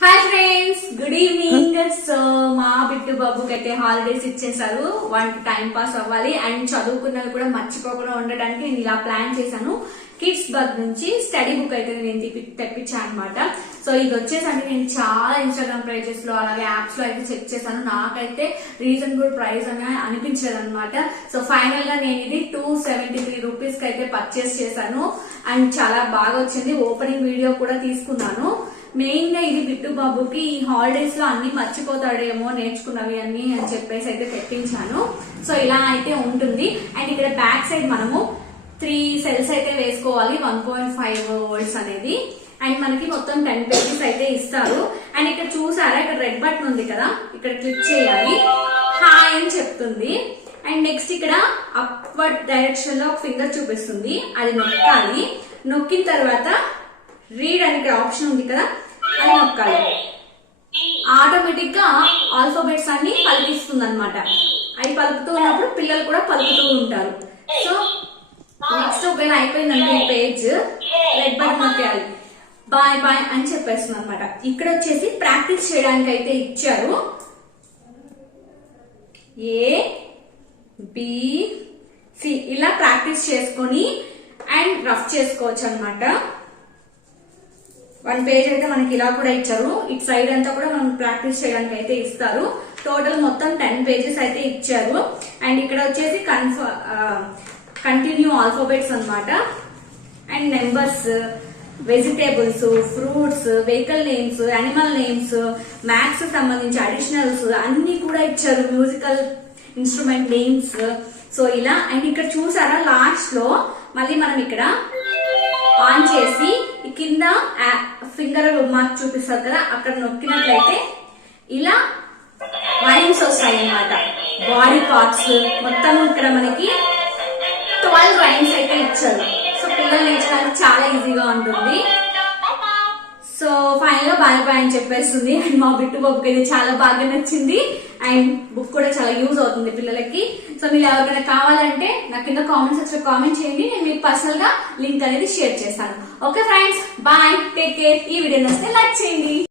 Hi friends good evening so మా బిట్టు బాబుకి అయితే హాలిడేస్ ఇచ్చేసారు వానికి టైం పాస్ అవ్వాలి. అండ్ చదువుకున్నది కూడా మర్చిపోకుండా ఉండడానికి నేను ఇలా ప్లాన్ చేశాను. కిడ్స్ బగ్ నుంచి స్టడీ బుక్ అయితే నేను తెప్పి- తెప్పించాను అనమాట సో ఇది వచ్చేసి నేను చాలా ఇన్స్టాగ్రామ్ ప్రైజెస్లో అలాగే యాప్స్లో అయితే చెక్ చేశాను. నాకైతే రీజనబుల్ ప్రైస్ అని అనిపించదు అనమాట సో ఫైనల్గా నేను ఇది టూ సెవెంటీ త్రీ రూపీస్కి అయితే పర్చేస్ చేశాను. అండ్ చాలా బాగా వచ్చింది. ఓపెనింగ్ వీడియో కూడా తీసుకున్నాను. మెయిన్గా ఇది బిట్టు బాబుకి ఈ హాలిడేస్లో అన్ని మర్చిపోతాడేమో నేర్చుకున్నవి అన్ని అని చెప్పేసి అయితే తెప్పించాను. సో ఇలా అయితే ఉంటుంది. అండ్ ఇక్కడ బ్యాక్ సైడ్ మనము త్రీ సెల్స్ అయితే వేసుకోవాలి. వన్ పాయింట్ ఫైవ్ వోల్ట్స్ అనేది. అండ్ మనకి మొత్తం టెన్ పేజెస్ అయితే ఇస్తారు. అండ్ ఇక్కడ చూసారా ఇక్కడ రెడ్ బటన్ ఉంది కదా ఇక్కడ క్లిక్ చేయాలి. హాయ్ అని చెప్తుంది. అండ్ నెక్స్ట్ ఇక్కడ అప్వర్డ్ డైరెక్షన్లో ఒక ఫింగర్ చూపిస్తుంది. అది నొక్కాలి. నొక్కిన తర్వాత రీడ్ అని ఇక్కడ ఆప్షన్ ఉంది కదా అది నొక్కాలి. ఆటోమేటిక్గా ఆల్ఫాబెట్స్ అన్ని పలికిస్తుంది అనమాట అవి పలుకుతూ ఉన్నప్పుడు పిల్లలు కూడా పలుకుతూ ఉంటారు. సో నెక్స్ట్ ఒకవేళ అయిపోయిందంటే ఈ పేజ్ రెడ్ బటన్ నొక్కేయాలి. బాయ్ బాయ్ అని చెప్పేస్తుంది అనమాట ఇక్కడ వచ్చేసి ప్రాక్టీస్ చేయడానికి అయితే ఇచ్చారు. ఏ బి సి ఇలా ప్రాక్టీస్ చేసుకొని అండ్ రఫ్ చేసుకోవచ్చు అనమాట వన్ పేజ్ అయితే మనకి ఇలా కూడా ఇచ్చారు. ఇటు సైడ్ అంతా కూడా మనం ప్రాక్టీస్ చేయడానికి అయితే ఇస్తారు. టోటల్ మొత్తం టెన్ పేజెస్ అయితే ఇచ్చారు. అండ్ ఇక్కడ వచ్చేసి కన్ఫ కంటిన్యూ ఆల్ఫాబెట్స్ అనమాట and numbers. Vegetables fruits vehicle names animal names maths సంబంధించి అడిషనల్స్ అన్ని కూడా ఇచ్చారు. Musical instrument names. సో ఇలా అండ్ ఇక్కడ చూసారా లాస్ట్లో మళ్ళీ మనం ఇక్కడ ఆన్ చేసి కింద ఫింగర్ మార్క్ చూపిస్తారు కదా అక్కడ నొక్కినట్లయితే ఇలా వైన్స్ వస్తాయి అన్నమాట. బాడీ పార్ట్స్ మొత్తం ఇక్కడ మనకి ట్వెల్వ్ వైన్స్ అయితే ఇచ్చారు. పిల్లలు నేర్చుకోవడానికి చాలా ఈజీగా ఉంటుంది. సో ఫైనల్గా బాయ్ బాయ్ అని చెప్పేస్తుంది. అండ్ మా బిట్టు బాబుకి అయితే చాలా బాగా నచ్చింది. అండ్ బుక్ కూడా చాలా యూజ్ అవుతుంది పిల్లలకి. సో మీరు ఎవరికైనా కావాలంటే నా కింద కామెంట్స్ సెక్షన్ కామెంట్ చేయండి. నేను మీకు పర్సనల్గా లింక్ అనేది షేర్ చేస్తాను. Okay friends bye take care. ఈ వీడియో నచ్చితే లైక్ చేయండి.